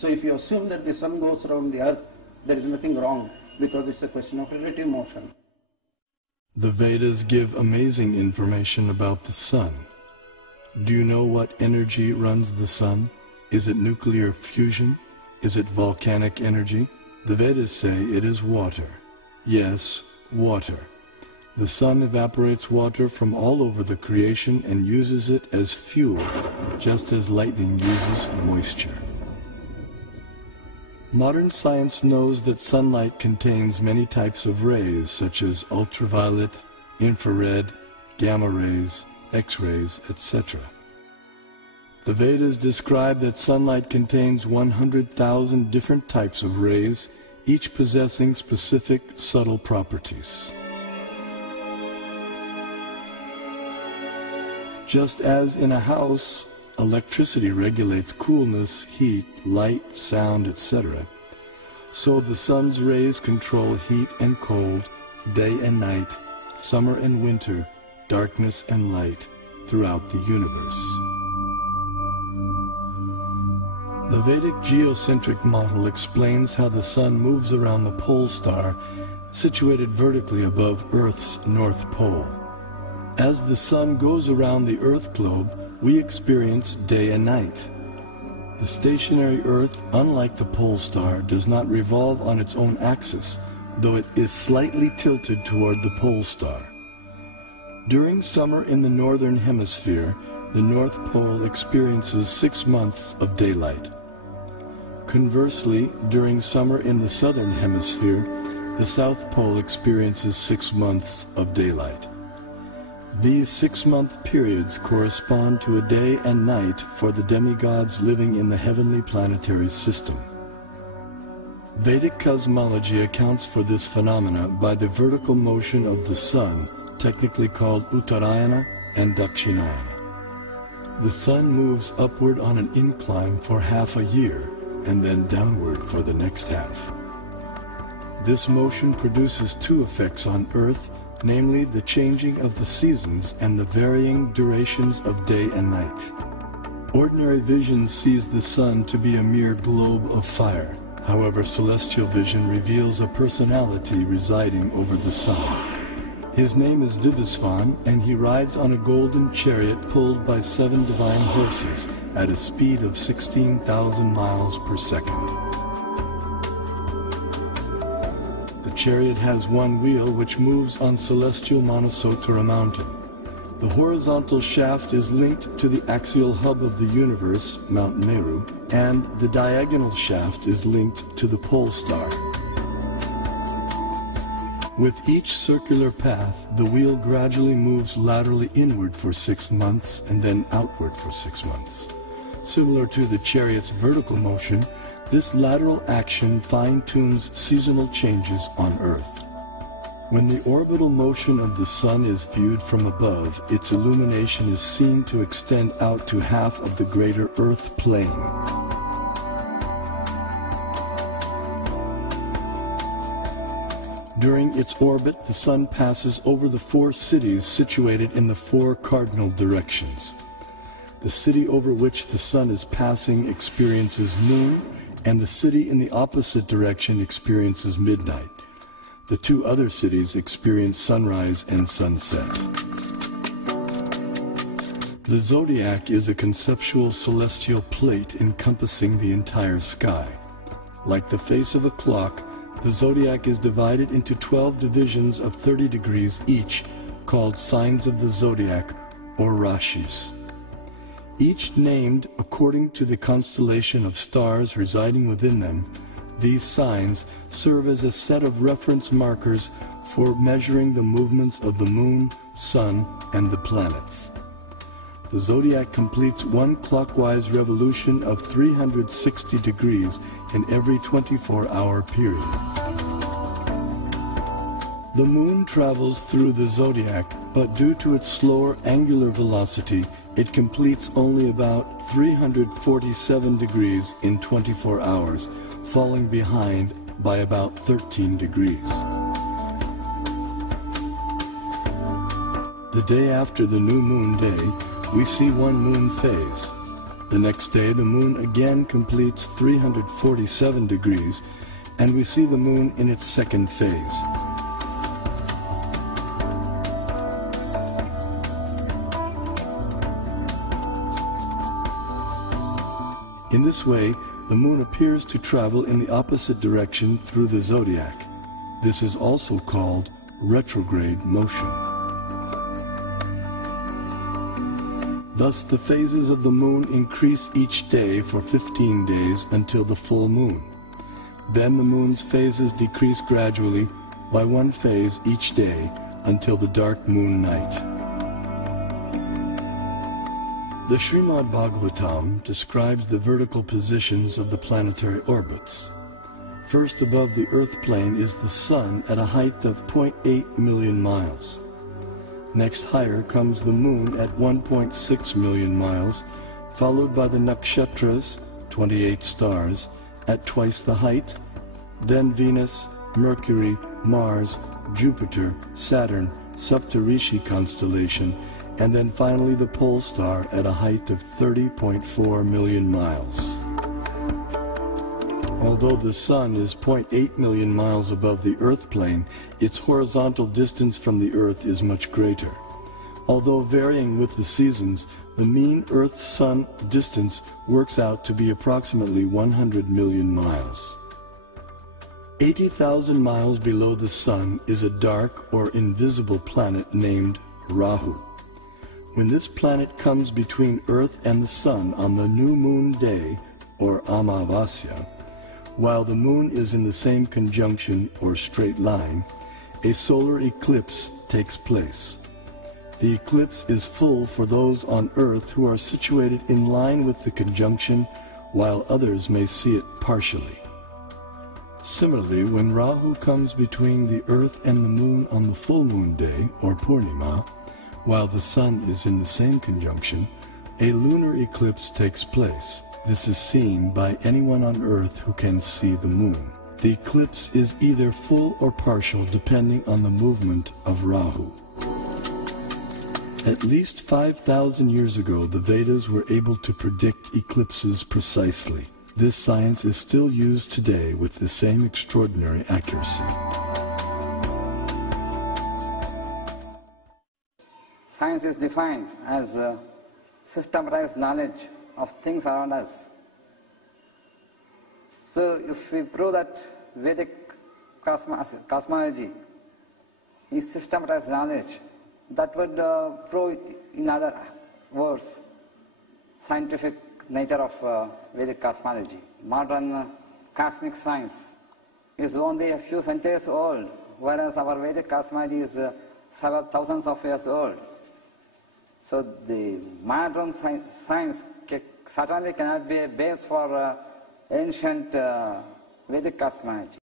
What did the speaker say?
So if you assume that the sun goes around the earth, there is nothing wrong, because it's a question of relative motion. The Vedas give amazing information about the sun. Do you know what energy runs the sun? Is it nuclear fusion? Is it volcanic energy? The Vedas say it is water. Yes, water. The sun evaporates water from all over the creation and uses it as fuel, just as lightning uses moisture. Modern science knows that sunlight contains many types of rays, such as ultraviolet, infrared, gamma rays, X-rays, etc. The Vedas describe that sunlight contains 100,000 different types of rays, each possessing specific subtle properties. Just as in a house, electricity regulates coolness, heat, light, sound, etc., so the sun's rays control heat and cold, day and night, summer and winter, darkness and light throughout the universe. The Vedic geocentric model explains how the sun moves around the pole star situated vertically above Earth's North Pole. As the sun goes around the Earth globe, we experience day and night. The stationary Earth, unlike the pole star, does not revolve on its own axis, though it is slightly tilted toward the pole star. During summer in the northern hemisphere, the North Pole experiences 6 months of daylight. Conversely, during summer in the southern hemisphere, the South Pole experiences 6 months of daylight. These 6-month periods correspond to a day and night for the demigods living in the heavenly planetary system. Vedic cosmology accounts for this phenomena by the vertical motion of the sun, technically called Uttarayana and Dakshinayana. The sun moves upward on an incline for half a year, and then downward for the next half. This motion produces 2 effects on Earth, namely the changing of the seasons and the varying durations of day and night. Ordinary vision sees the sun to be a mere globe of fire. However, celestial vision reveals a personality residing over the sun. His name is Vivasvan, and he rides on a golden chariot pulled by 7 divine horses at a speed of 16,000 miles per second. The chariot has 1 wheel which moves on celestial Manasotara mountain. The horizontal shaft is linked to the axial hub of the universe, Mount Meru, and the diagonal shaft is linked to the pole star. With each circular path, the wheel gradually moves laterally inward for 6 months and then outward for 6 months. Similar to the chariot's vertical motion, this lateral action fine-tunes seasonal changes on Earth. When the orbital motion of the sun is viewed from above, its illumination is seen to extend out to half of the greater Earth plane. During its orbit, the sun passes over the 4 cities situated in the 4 cardinal directions. The city over which the sun is passing experiences noon, and the city in the opposite direction experiences midnight. The 2 other cities experience sunrise and sunset. The zodiac is a conceptual celestial plate encompassing the entire sky. Like the face of a clock, the zodiac is divided into 12 divisions of 30 degrees each, called signs of the zodiac, or rashis. Each named according to the constellation of stars residing within them. These signs serve as a set of reference markers for measuring the movements of the moon, sun, and the planets. The zodiac completes 1 clockwise revolution of 360 degrees in every 24-hour period. The moon travels through the zodiac, but due to its slower angular velocity, it completes only about 347 degrees in 24 hours, falling behind by about 13 degrees. The day after the new moon day, we see 1 moon phase. The next day, the moon again completes 347 degrees, and we see the moon in its second phase. In this way, the moon appears to travel in the opposite direction through the zodiac. This is also called retrograde motion. Thus, the phases of the moon increase each day for 15 days until the full moon. Then the moon's phases decrease gradually by one phase each day until the dark moon night. The Srimad Bhagavatam describes the vertical positions of the planetary orbits. First above the earth plane is the sun at a height of 0.8 million miles. Next higher comes the moon at 1.6 million miles, followed by the nakshatras, 28 stars, at twice the height, then Venus, Mercury, Mars, Jupiter, Saturn, Saptarishi constellation, and then finally the pole star at a height of 30.4 million miles. Although the Sun is 0.8 million miles above the Earth plane, its horizontal distance from the Earth is much greater. Although varying with the seasons, the mean Earth-Sun distance works out to be approximately 100 million miles. 80,000 miles below the Sun is a dark or invisible planet named Rahu. When this planet comes between Earth and the Sun on the new moon day, or Amavasya, while the moon is in the same conjunction or straight line, a solar eclipse takes place. The eclipse is full for those on Earth who are situated in line with the conjunction, while others may see it partially. Similarly, when Rahu comes between the Earth and the moon on the full moon day, or Purnima, while the Sun is in the same conjunction, a lunar eclipse takes place. This is seen by anyone on Earth who can see the moon. The eclipse is either full or partial depending on the movement of Rahu. At least 5,000 years ago, the Vedas were able to predict eclipses precisely. This science is still used today with the same extraordinary accuracy. Science is defined as systematized knowledge of things around us. So if we prove that Vedic cosmology is systematized knowledge, that would prove, in other words, scientific nature of Vedic cosmology. Modern cosmic science is only a few centuries old, whereas our Vedic cosmology is several thousands of years old. So the modern science certainly cannot be a base for ancient Vedic cosmology.